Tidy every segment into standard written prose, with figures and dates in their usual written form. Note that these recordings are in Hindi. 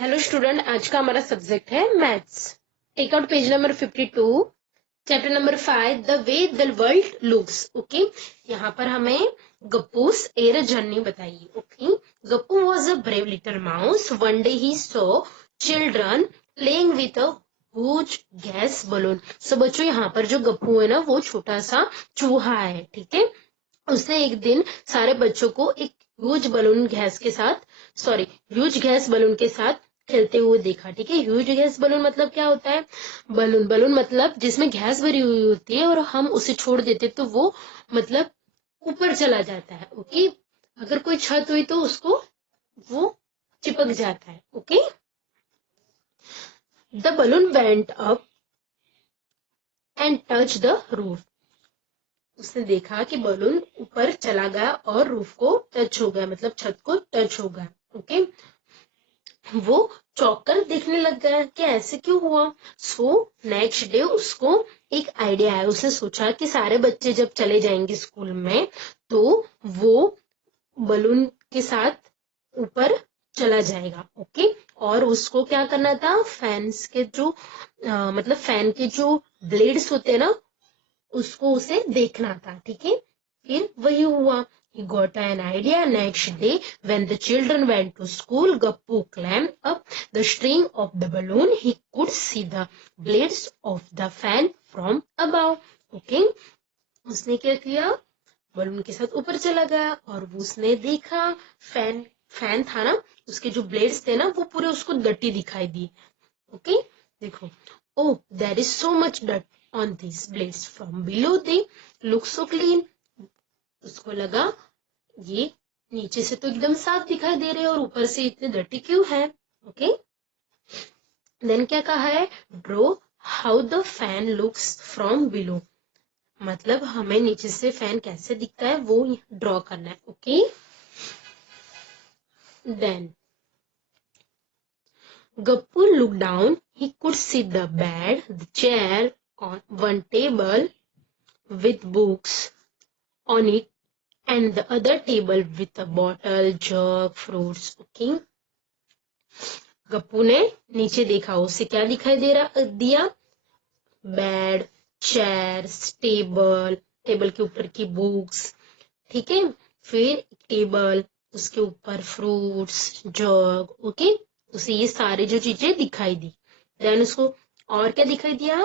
हेलो स्टूडेंट, आज का हमारा सब्जेक्ट है maths. Take out page number 52, chapter number 5, the way the world looks. Okay, यहाँ पर हमें गप्पूस एयर जर्नी बताइए। Okay, Gappu was a brave little mouse. One day he saw children playing with a huge gas balloon. So बच्चों, यहाँ पर जो गप्पू है ना, वो छोटा सा चूहा है। ठीक है, उसने एक दिन सारे बच्चों को एक ह्यूज गैस बलून के साथ खेलते हुए देखा। ठीक है, ह्यूज गैस बलून मतलब क्या होता है? बलून बलून मतलब जिसमें गैस भरी हुई होती है और हम उसे छोड़ देते तो वो मतलब ऊपर चला जाता है। ओके, अगर कोई छत हुई तो उसको वो चिपक जाता है। Okay, the balloon went up and touch the roof. उसने देखा कि बलून ऊपर चला गया और रूफ को टच हो गया, मतलब छत को टच हो गया। ओके, वो चौंक कर देखने लग गया कि ऐसे क्यों हुआ। सो नेक्स्ट डे उसको एक आइडिया आया। उसने सोचा कि सारे बच्चे जब चले जाएंगे स्कूल में तो वो बलून के साथ ऊपर चला जाएगा। ओके, और उसको क्या करना था, फैंस के जो मतलब फैन के जो ब्लेड्स होते हैं ना, उसको उसे देखना था। ठीक है, फिर वही हुआ। He got an idea next day when the children went to school. Gappu climbed up the string of the balloon. He could see the blades of the fan from above. Okay, उसने क्या किया, बलून के साथ ऊपर चला गया और वो उसने देखा फैन फैन था ना, उसके जो ब्लेड्स थे ना वो पूरे उसको डटी दिखाई दी। ओके, देखो, oh there is so much dirt on these blades, from below they look so clean. उसको लगा ये नीचे से तो एकदम साफ दिखाई दे रहे हैं और ऊपर से इतने डर्टी क्यों है। ओके, देन क्या कहा है, draw how the fan looks from below. मतलब हमें नीचे से फैन कैसे दिखता है वो ड्रॉ करना है। Okay, then Gappu looked down. He could see the bed, the chair, on one table with books on it, and the other table with a bottle, jug, fruits. Okay, Gappu ने नीचे देखा, उसे क्या दिखाई दिया, बेड, चेयर्स, टेबल, टेबल के ऊपर की बुक्स। ठीक है, फिर टेबल, उसके ऊपर फ्रूट्स, जग। ओके, उसे ये सारी जो चीजें दिखाई दी। देन उसको और क्या दिखाई दिया,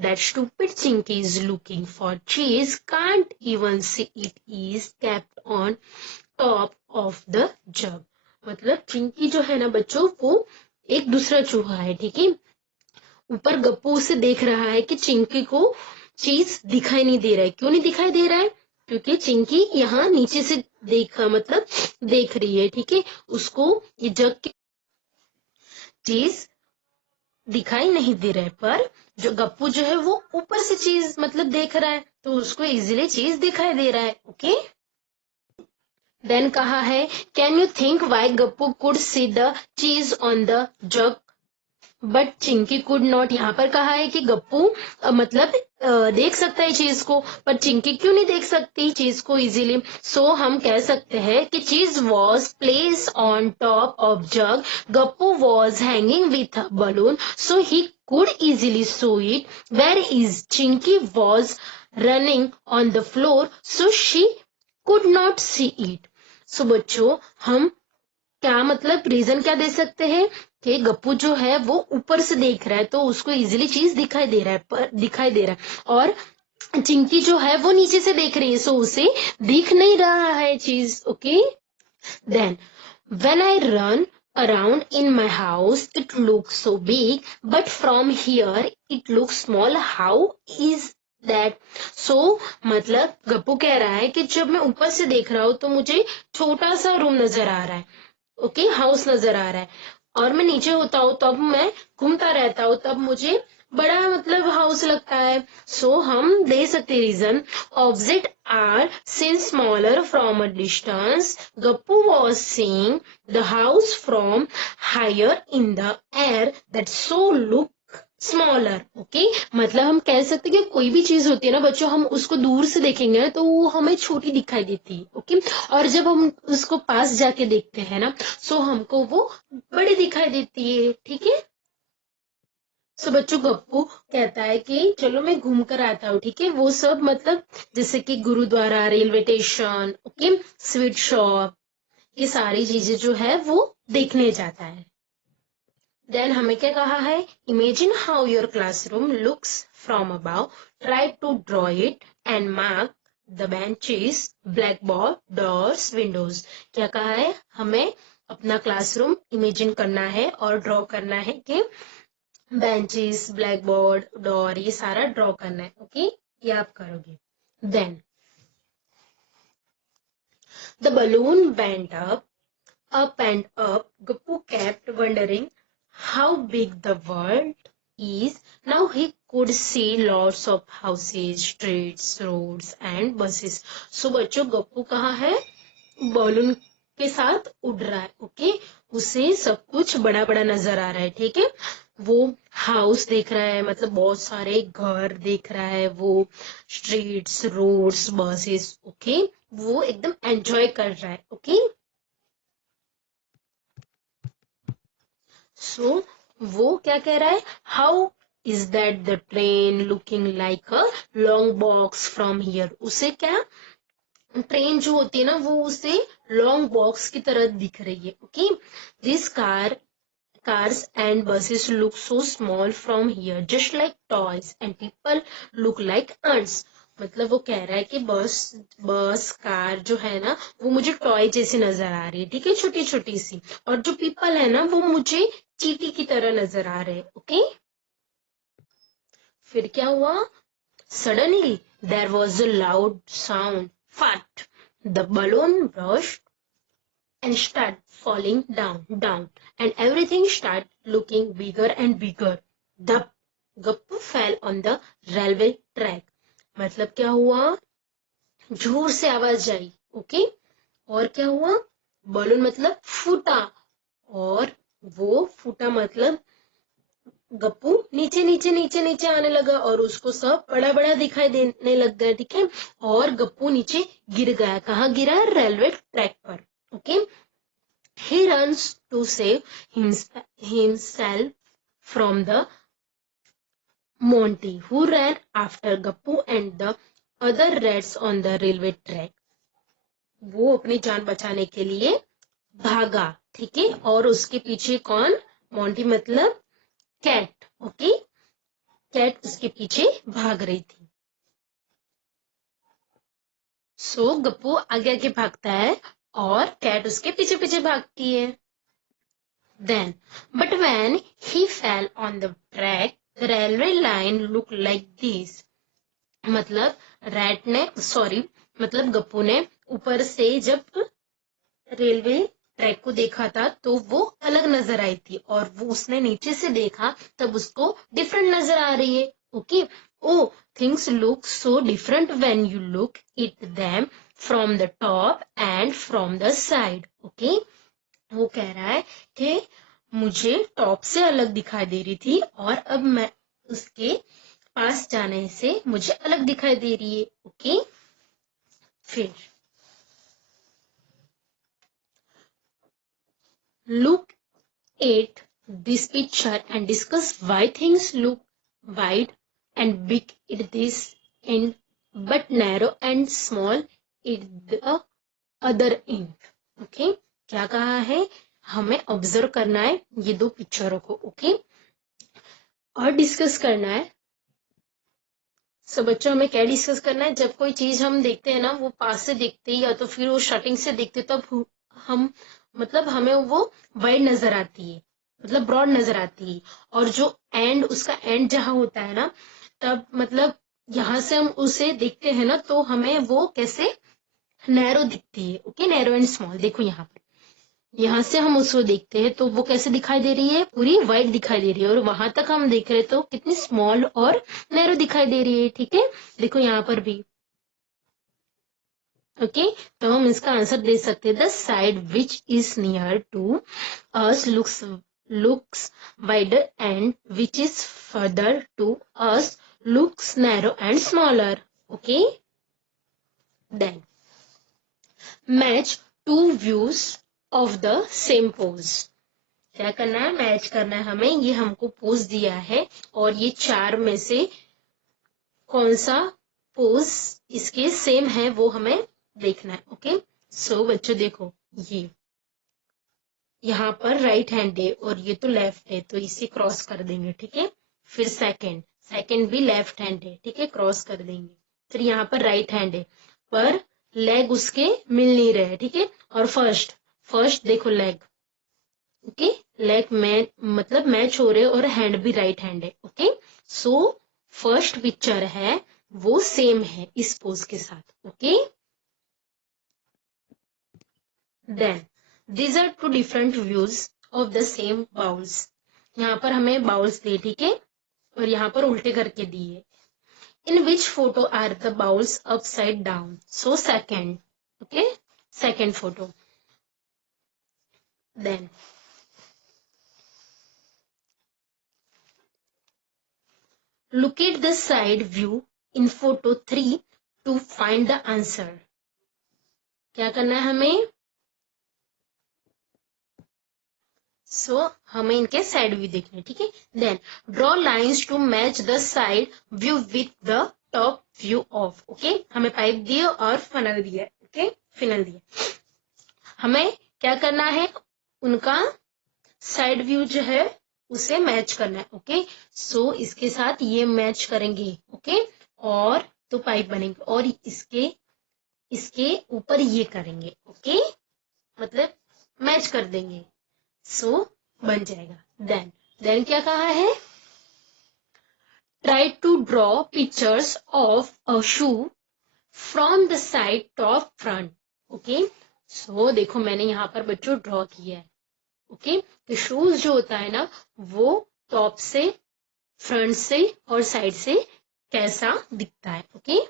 that stupid Chinki is looking for cheese, can't even see it is kept on top of the jug. मतलब चिंकी जो है ना बच्चों, वो एक दूसरा चूहा है। ठीक है, ऊपर गप्पू उसे देख रहा है कि चिंकी को चीज दिखाई नहीं दे रहा है। क्यों नहीं दिखाई दे रहा है? क्योंकि चिंकी यहाँ नीचे से देख रही है। ठीक है, उसको ये जग की चीज दिखाई नहीं दे रहा है, पर जो गप्पू जो है वो ऊपर से चीज मतलब देख रहा है तो उसको इजीली चीज दिखाई दे रहा है। ओके, देन कहा है, can you think why Gappu could see the cheese on the jug but Chinki could not. यहाँ पर कहा है कि गप्पू देख सकता है चीज को, पर चिंकी क्यों नहीं देख सकती चीज को इजीली। सो हम कह सकते हैं कि cheese was place on top of jug, Gappu was hanging with a balloon, so he could easily saw it, whereas Chinki was running on the floor, so she could not see it. So बच्चों, हम क्या मतलब रीजन क्या दे सकते हैं कि गप्पू जो है वो ऊपर से देख रहा है तो उसको इजीली चीज दिखाई दे रहा है, और चिंकी जो है वो नीचे से देख रही है, सो उसे दिख नहीं रहा है चीज। Okay, then when I run around in my house it looks so big but from here it looks small, how is that? So मतलब गप्पू कह रहा है कि जब मैं ऊपर से देख रहा हूं तो मुझे छोटा सा रूम नजर आ रहा है। ओके, हाउस नजर आ रहा है, और मैं नीचे होता हूँ तब मैं घूमता रहता हूँ तब मुझे बड़ा मतलब हाउस लगता है। सो हम दे सकते reason, object are seen smaller from a distance, Gappu was seeing the house from higher in the air that so look smaller. Okay, मतलब हम कह सकते हैं कि कोई भी चीज होती है ना बच्चों, हम उसको दूर से देखेंगे ना तो वो हमें छोटी दिखाई देती है। ओके, और जब हम उसको पास जाके देखते हैं ना सो हमको वो बड़ी दिखाई देती है। ठीक है, सो बच्चों गप्पू कहता है कि चलो मैं घूम कर आता हूँ। ठीक है, वो सब मतलब जैसे कि gurdwara, railway station, okay, sweet shop, ये सारी चीजें जो है वो देखने जाता है। देन हमें क्या कहा है, imagine how your classroom looks from above, try to draw it and mark the benches, black board, doors, windows. क्या कहा है, हमें अपना क्लासरूम इमेजिन करना है और ड्रॉ करना है कि बेंचेस, ब्लैक बोर्ड, डोर, ये सारा ड्रॉ करना है। ओके, ये आप करोगे। Then the balloon went up and up. Guppu kept wondering how big the world is. Now he could see lots of houses, streets, roads and buses. So बच्चों गप्पू कहाँ है, बॉलून के साथ उड़ रहा है। ओके, उसे सब कुछ बड़ा बड़ा नजर आ रहा है। ठीक है, वो हाउस देख रहा है, मतलब बहुत सारे घर देख रहा है, वो स्ट्रीट्स, रोड्स, बसेस। ओके, वो एकदम एंजॉय कर रहा है। ओके, सो वो क्या कह रहा है, how is that the train looking like a long box from here. उसे क्या, ट्रेन जो होती है ना वो उसे लॉन्ग बॉक्स की तरह दिख रही है। Okay, this cars and buses look so small from here, just like toys, and people look like ants. मतलब वो कह रहा है कि बस कार जो है ना वो मुझे टॉय जैसी नजर आ रही है। ठीक है, छोटी छोटी सी, और जो पीपल है ना वो मुझे चींटी की तरह नजर आ रहे हैं। ओके, फिर क्या हुआ, suddenly there was a loud sound, fart, the balloon burst and start falling down, and everything start looking bigger and bigger. The Gappu fell on the railway track. मतलब क्या हुआ, जोर से आवाज आई। ओके, और क्या हुआ, बलून मतलब फूटा, और वो फूटा मतलब गप्पू नीचे नीचे नीचे नीचे आने लगा और उसको सब बड़ा बड़ा दिखाई देने लग गया। ठीक है, और गप्पू नीचे गिर गया। कहाँ गिरा, रेलवे ट्रैक पर। Okay, he runs to save himself from the Monty, who ran after Gappu and the other rats on the railway track. वो अपनी जान बचाने के लिए भागा। ठीक है, और उसके पीछे कौन, मोंटी मतलब कैट। ओके, कैट उसके पीछे भाग रही थी। सो गप्पू आगे आगे भागता है और कैट उसके पीछे पीछे भागती है। Then, but when he fell on the track, the railway line looked like this. मतलब रैट ने, सॉरी, मतलब गप्पू ने ऊपर से जब रेलवे ट्रैक को देखा था तो वो अलग नजर आई थी, और वो उसने नीचे से देखा तब उसको डिफरेंट नजर आ रही है। Okay, o things look so different when you look at them from the top and from the side. Okay, वो कह रहा है कि मुझे टॉप से अलग दिखाई दे रही थी और अब मैं उसके पास जाने से मुझे अलग दिखाई दे रही है। ओके, फिर look at this picture and discuss why things look wide and big it this and but narrow and small it the other and. Okay, क्या कहा है, हमें ऑब्जर्व करना है ये दो पिक्चरों को। ओके, और डिस्कस करना है। बच्चों हमें क्या डिस्कस करना है, जब कोई चीज हम देखते हैं ना वो पास से देखते हैं या तो फिर वो शटिंग से देखते तब हम मतलब हमें वो वाइड नजर आती है, मतलब ब्रॉड नजर आती है, और जो एंड उसका एंड जहां होता है ना तब मतलब यहाँ से हम उसे देखते हैं ना तो हमें वो कैसे नैरो दिखती है। ओके, नैरो एंड स्मॉल, देखो यहाँ पर, यहाँ से हम उसको देखते हैं तो वो कैसे दिखाई दे रही है, पूरी वाइट दिखाई दे रही है, और वहां तक हम देख रहे हैं तो कितनी स्मॉल और नैरो दिखाई दे रही है। ठीक है, देखो यहाँ पर भी। ओके, तो हम इसका आंसर दे सकते हैं, the side which is near to us looks looks wider and which is further to us looks narrow and smaller. Okay, then match two views of the same pose. क्या करना है? मैच करना है हमें. ये हमको पोज दिया है और ये चार में से कौन सा पोज इसके सेम है वो हमें देखना है. ओके, सो बच्चों देखो, ये यहाँ पर राइट हैंड है और ये तो लेफ्ट है, तो इसे क्रॉस कर देंगे. ठीक है, फिर सेकंड भी लेफ्ट हैंड है. ठीक है, क्रॉस कर देंगे. फिर यहाँ पर राइट हैंड है पर लेग उसके मिल नहीं रहे. ठीक है, और फर्स्ट देखो लेग. ओके, लेग में मतलब मैच हो रहे और हैंड भी राइट हैंड है. ओके, सो फर्स्ट पिक्चर है वो सेम है इस पोज के साथ. Okay, then these are two different views of the same bowls. यहाँ पर हमें बाउल्स दिए. ठीक है, और यहाँ पर उल्टे करके दिए. in which photo are the bowls upside down? so second. okay, second photo. then look at the side view in photo 3 to find the answer. क्या करना है हमें? हमें इनके साइड व्यू देखने. ठीक है, then draw lines to match the side view with the top view of. Okay, हमें पाइप दिए और फनल दिया. ओके, फिनल दिया. हमें क्या करना है? उनका साइड व्यू जो है उसे मैच करना है. ओके, सो इसके साथ ये मैच करेंगे. ओके, और तो पाइप बनेंगे और इसके ऊपर ये करेंगे. ओके, मतलब मैच कर देंगे. बन जाएगा. देन क्या कहा है? Try to draw pictures of a shoe from the side top front. Okay, so देखो मैंने यहाँ पर बच्चों ड्रॉ किया है. ओके, तो शूज जो होता है ना वो टॉप से, फ्रंट से और साइड से कैसा दिखता है. Okay,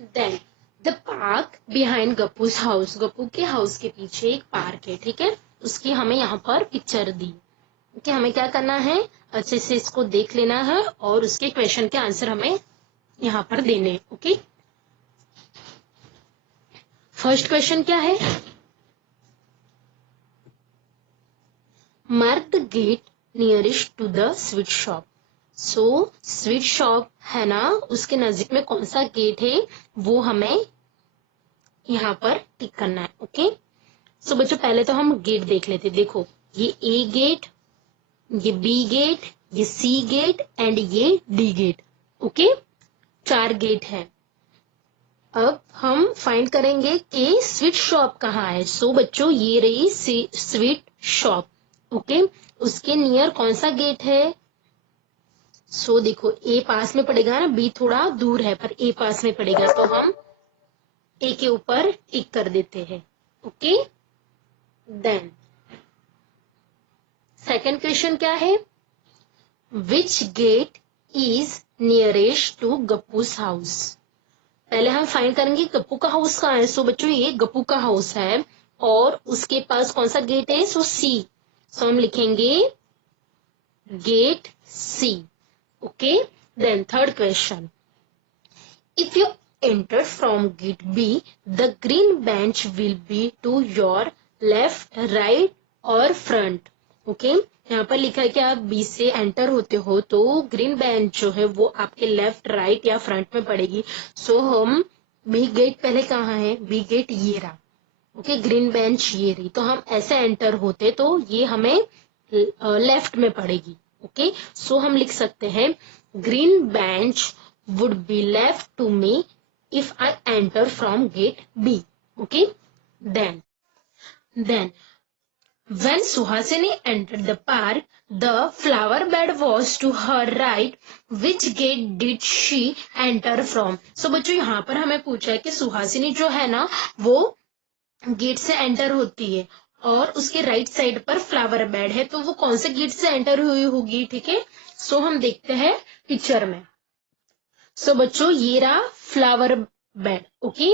then the park behind Gappu's house. Gappu के हाउस के पीछे एक पार्क है. ठीक है, उसकी हमें यहाँ पर पिक्चर दी. ओके, हमें क्या करना है? अच्छे से इसको देख लेना है और उसके क्वेश्चन के आंसर हमें यहाँ पर देने हैं. ओके, फर्स्ट क्वेश्चन क्या है? Mark the gate nearest to the sweet shop. Sweet shop है ना, उसके नजदीक में कौन सा गेट है वो हमें यहाँ पर टिक करना है. ओके, सो बच्चों पहले तो हम गेट देख लेते. देखो, ये ए गेट, ये बी गेट, ये सी गेट एंड ये डी गेट. ओके, 4 गेट है. अब हम फाइंड करेंगे कि स्वीट शॉप कहाँ है. बच्चों ये रही स्वीट शॉप. ओके, उसके नियर कौन सा गेट है? देखो ए पास में पड़ेगा ना, बी थोड़ा दूर है पर ए पास में पड़ेगा, तो हम ए के ऊपर टिक कर देते हैं. ओके, देन सेकंड क्वेश्चन क्या है? Which gate is nearest to Gappu's house. पहले हम फाइंड करेंगे गप्पू का हाउस कहाँ है. बच्चों ये गप्पू का हाउस है और उसके पास कौन सा गेट है? सी. हम लिखेंगे gate C. Okay, then third question. If you enter from gate B, the green bench will be to your left, right और front. ओके, यहाँ पर लिखा है कि आप बी से एंटर होते हो तो ग्रीन बेंच जो है वो आपके लेफ्ट, राइट या फ्रंट में पड़ेगी. हम बी गेट पहले कहाँ है? बी गेट ये रहा. ओके, ग्रीन बेंच ये रही, तो हम ऐसे एंटर होते तो ये हमें लेफ्ट में पड़ेगी. ओके, हम लिख सकते हैं green bench would be left to me if I enter from gate B. Okay, then when Suhasini entered the park, the flower bed was to her right. Which gate did she enter from? बच्चों यहाँ पर हमें पूछा है कि सुहासिनी जो है ना वो गेट से एंटर होती है और उसके राइट साइड पर फ्लावर बेड है, तो वो कौन से गेट से एंटर हुई होगी. ठीक है, हम देखते हैं पिक्चर में. बच्चों ये रहा फ्लावर बेड. ओके,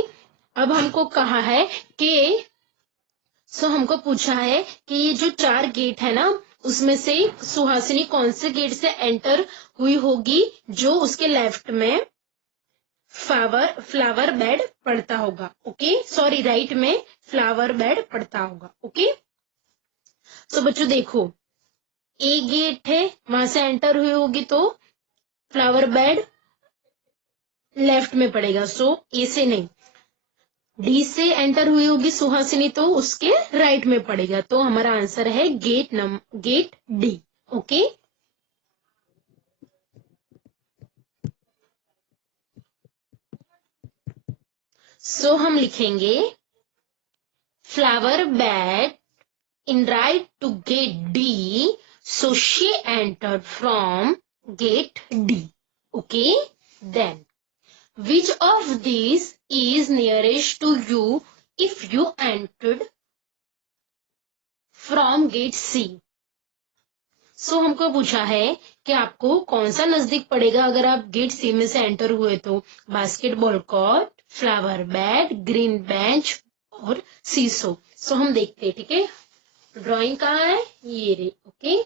अब हमको कहा है कि सो हमको पूछा है कि ये जो 4 गेट है ना, उसमें से सुहासिनी कौन से गेट से एंटर हुई होगी जो उसके लेफ्ट में फ्लावर बेड पड़ता होगा। ओके, सॉरी, राइट में फ्लावर बेड पड़ता होगा। ओके, सो बच्चों देखो, ए गेट है, वहां से एंटर हुई होगी तो फ्लावर बेड लेफ्ट में पड़ेगा, सो ए से नहीं। डी से एंटर हुई होगी सुहासिनी तो उसके राइट में पड़ेगा, तो हमारा आंसर है गेट डी। ओके, सो हम लिखेंगे flower bed in right to gate D, so she entered from gate D. Okay, then which of these is nearest to you if you entered from gate C? सो हमको पूछा है कि आपको कौन सा नजदीक पड़ेगा अगर आप गेट सी में से एंटर हुए तो। Basketball court, flower bed, green bench और सीसो। सो हम देखते हैं, ठीक है। ड्राइंग कहाँ है, ये रे। ओके,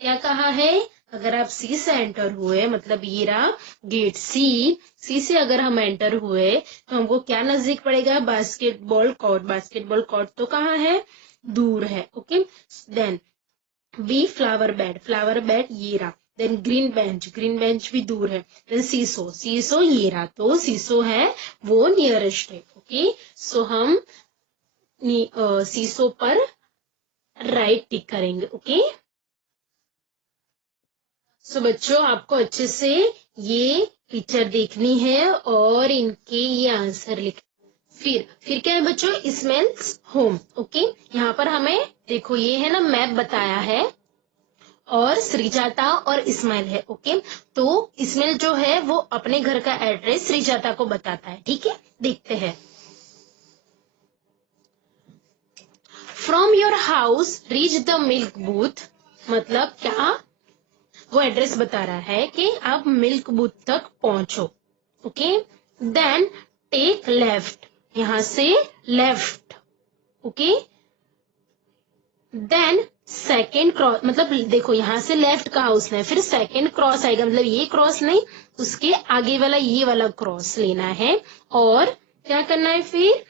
क्या कहा है, अगर आप सी से एंटर हुए, मतलब ये रहा गेट सी, सी से अगर हम एंटर हुए तो हमको क्या नजदीक पड़ेगा, बास्केटबॉल कोर्ट। बास्केटबॉल कोर्ट तो कहाँ है, दूर है। Okay, then B flower bed ये रहा। देन ग्रीन बेंच भी दूर है। देन सीसो ये रहा, तो सीसो है वो नियरेस्ट है। ओके, सो हम सीसो पर राइट टिक करेंगे। ओके, सो बच्चों आपको अच्छे से ये पिक्चर देखनी है और इनके ये आंसर लिख। फिर क्या है बच्चों, स्मेल्स होम। ओके, यहाँ पर हमें देखो ये है ना मैप बताया है और श्रीजाता और इस्माइल है। ओके, तो इस्माइल जो है वो अपने घर का एड्रेस श्रीजाता को बताता है। ठीक है, देखते हैं। From your house reach the milk booth, मतलब क्या, वो एड्रेस बता रहा है कि आप मिल्क बूथ तक पहुंचो। ओके, देन टेक लेफ्ट, यहां से left. Okay, then second cross, मतलब देखो यहां से लेफ्ट कहा उसने, फिर सेकेंड क्रॉस आएगा, मतलब ये क्रॉस नहीं, उसके आगे वाला ये वाला क्रॉस लेना है। और क्या करना है फिर,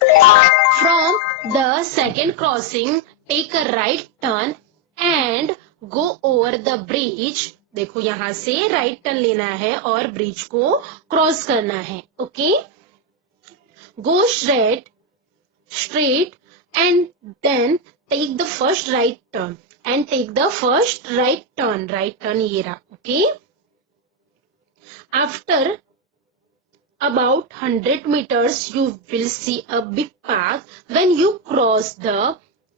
from the second crossing take a right turn and go over the bridge. देखो यहां से राइट टर्न लेना है और ब्रिज को क्रॉस करना है। Okay, go straight and then take the first right turn right turn ये रहा। Okay, after about 100 meters you will see a big park. When you cross the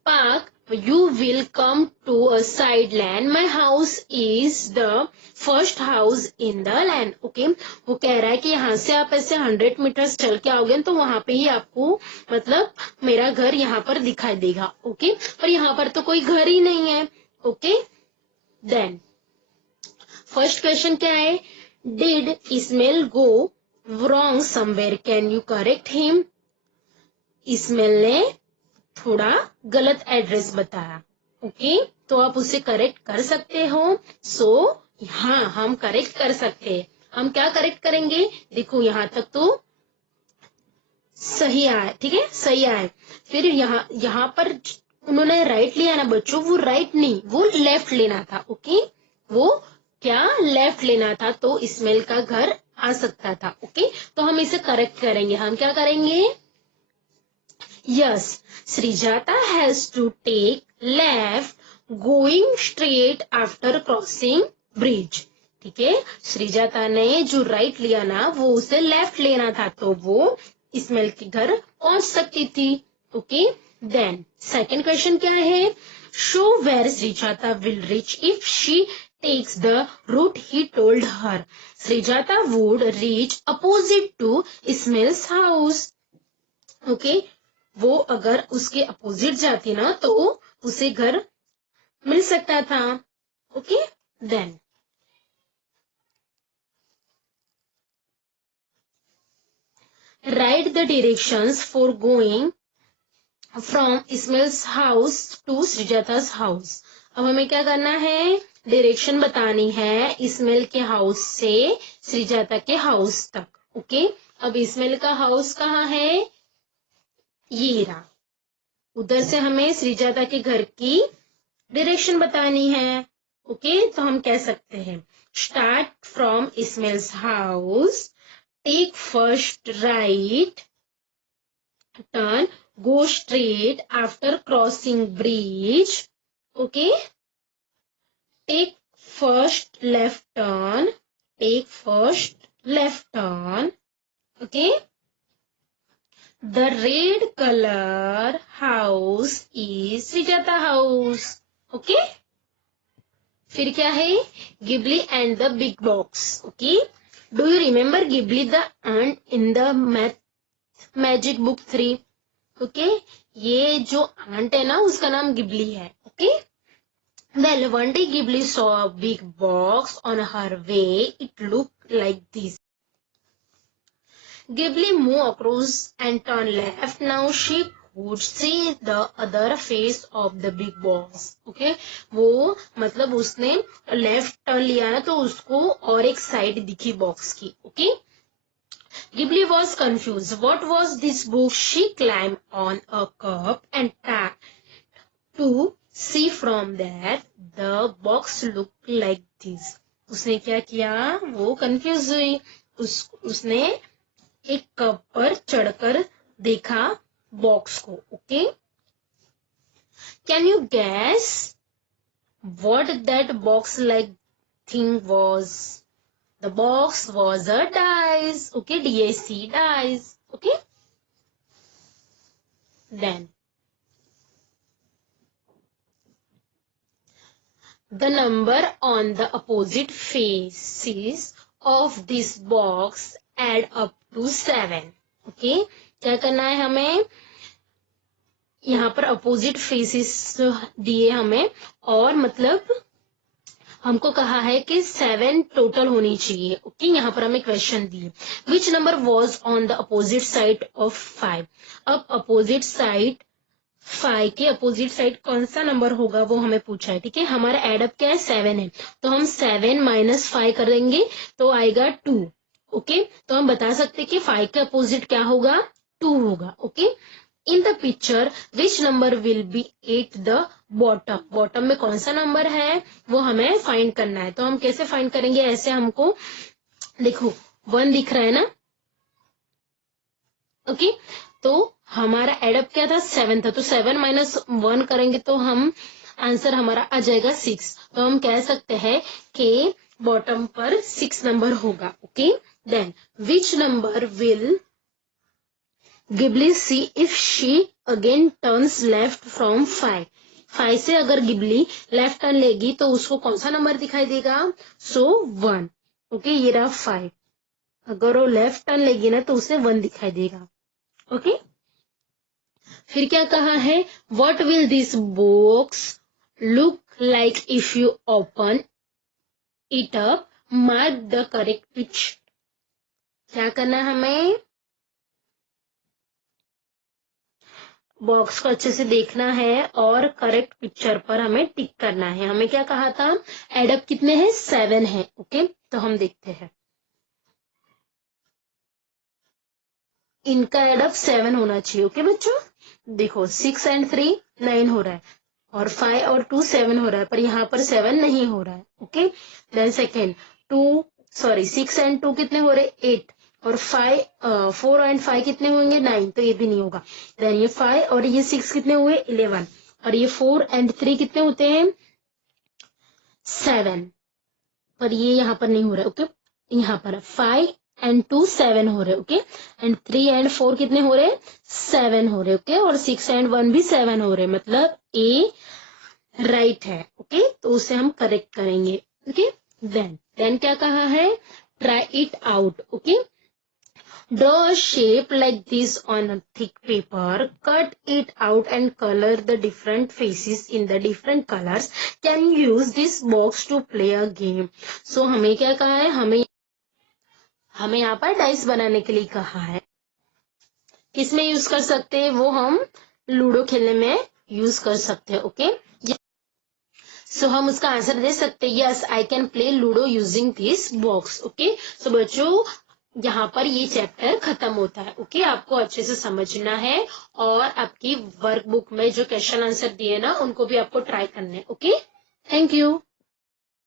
park you will come to a side land. My house is the first house in the land. Okay, वो कह रहा है कि यहाँ से आप ऐसे 100 मीटर्स चल के आओगे तो वहां पे ही आपको, मतलब मेरा घर यहाँ पर दिखाई देगा। ओके, पर यहाँ पर तो कोई घर ही नहीं है। ओके, देन फर्स्ट क्वेश्चन क्या है, did Ismail go wrong somewhere, can you correct him? Ismail ने थोड़ा गलत एड्रेस बताया। ओके, तो आप उसे करेक्ट कर सकते हो। सो हाँ, हम करेक्ट कर सकते हैं। हम क्या करेक्ट करेंगे, देखो यहां तक तो सही आया, ठीक है, सही आया। फिर यहाँ पर उन्होंने राइट लिया ना बच्चों, वो राइट नहीं, वो लेफ्ट लेना था। ओके, वो क्या लेफ्ट लेना था, तो इस्माइल का घर आ सकता था। ओके, तो हम इसे करेक्ट करेंगे। हम क्या करेंगे, yes, Srijata has to take left going straight after crossing bridge. ठीक है, श्रीजाता ने जो राइट लिया ना वो उसे लेफ्ट लेना था, तो वो इस्माइल के घर पहुंच सकती थी। ओके, देन सेकंड क्वेश्चन क्या है, show where Srijata will reach if she takes the route he told her. Srijata would reach opposite to Ismail's house. Okay, वो अगर उसके अपोजिट जाती ना तो उसे घर मिल सकता था। Okay, then write the directions for going from Ismail's house to Srijata's house. अब हमें क्या करना है, डायरेक्शन बतानी है इस्माइल के हाउस से सृजाता के हाउस तक। ओके, अब इस्माइल का हाउस कहाँ है, ये रहा। उधर से हमें सृजाता के घर की डायरेक्शन बतानी है। ओके, तो हम कह सकते हैं start from Ismail's house, take first right turn, go straight after crossing bridge. Okay, take first left turn, take first left turn. Okay, the red color house is Srijata house. Okay, फिर क्या है, Ghibli and the big box. Okay, do you remember Ghibli the ant in the magic book 3? Okay, ये जो आंट है ना उसका नाम गिबली है। Okay, well one day Ghibli saw a big box on her way. It looked like this. Ghibli moved across and turned left. Now she could see the other face of the big box. Okay, वो मतलब उसने लेफ्ट टर्न लिया ना तो उसको और एक साइड दिखी बॉक्स की। Okay, Ghibli was confused. What was this book? She climbed on a cup and tapped to see from there. The box looked like this. उसने क्या किया, वो कंफ्यूज हुई। उसने एक कप पर चढ़कर देखा बॉक्स को। Okay, can you gas what that box like thing was? The box was a dice. Okay, DAC, dice. Okay, then the number on the opposite faces of this box add up to 7. Okay, क्या करना है हमें, यहाँ पर अपोजिट फेसेस दिए हमें और मतलब हमको कहा है कि 7 टोटल होनी चाहिए। ओके, यहाँ पर हमें क्वेश्चन दिए which number was on the opposite side of 5। अब अपोजिट साइड 5 के अपोजिट साइड कौन सा नंबर होगा वो हमें पूछा है। ठीक है, हमारा एडअप क्या है, 7 है, तो हम 7 माइनस 5 करेंगे तो आएगा 2। ओके, तो हम बता सकते हैं कि 5 के अपोजिट क्या होगा, 2 होगा। Okay, in the picture which number will be at the bottom. Bottom में कौन सा नंबर है वो हमें फाइंड करना है। तो हम कैसे फाइंड करेंगे, ऐसे हमको देखो 1 दिख रहा है ना। ओके, तो हमारा एडअप क्या था, 7 था, तो 7 माइनस 1 करेंगे तो हम आंसर हमारा आ जाएगा 6। तो हम कह सकते हैं कि बॉटम पर 6 नंबर होगा। Okay, then which number will Ghibli see if she again turns left from 5। 5 से अगर गिबली लेफ्ट टर्न लेगी तो उसको कौन सा नंबर दिखाई देगा, सो 1। ओके, ये रहा 5, अगर वो लेफ्ट टर्न लेगी ना तो उसे 1 दिखाई देगा। ओके, फिर क्या कहा है, what will this box look like if you open it up, mark the correct pitch. क्या करना है हमें, बॉक्स को अच्छे से देखना है और करेक्ट पिक्चर पर हमें टिक करना है। हमें क्या कहा था, एडअप कितने हैं, 7 है। ओके, तो हम देखते हैं, इनका एडअप 7 होना चाहिए। ओके बच्चों, देखो 6 एंड 3 9 हो रहा है और 5 और 2 7 हो रहा है, पर यहाँ पर 7 नहीं हो रहा है। ओके, देन सेकेंड 6 एंड 2 कितने हो रहे, 8 और 4 एंड 5 कितने होंगे, 9, तो ये भी नहीं होगा। देन ये 5 और ये 6 कितने हुए, 11 और ये 4 एंड 3 कितने होते हैं, 7, पर ये यहाँ पर नहीं हो रहा है। ओके, यहाँ पर 5 एंड 2 7 हो रहे। ओके, एंड 3 एंड 4 कितने हो रहे, 7 हो रहे। ओके, और 6 एंड 1 भी 7 हो रहे, मतलब ए राइट है। ओके, तो उसे हम करेक्ट करेंगे। ओके, देन क्या कहा है, try it out. Okay, draw a shape like this on a thick paper, cut it out and color the different faces in the different colors. Can you use this box to play a game? So हमें क्या कहा है, हमें यहाँ पर डाइस बनाने के लिए कहा है। किसमें यूज कर सकते हैं वो हम लूडो खेलने में यूज कर सकते हैं। ओके, सो हम उसका आंसर दे सकते हैं yes I can play ludo using this box. Okay, so बच्चों यहाँ पर ये चैप्टर खत्म होता है। ओके, आपको अच्छे से समझना है और आपकी वर्कबुक में जो क्वेश्चन आंसर दिए ना उनको भी आपको ट्राई करना है। Okay, thank you.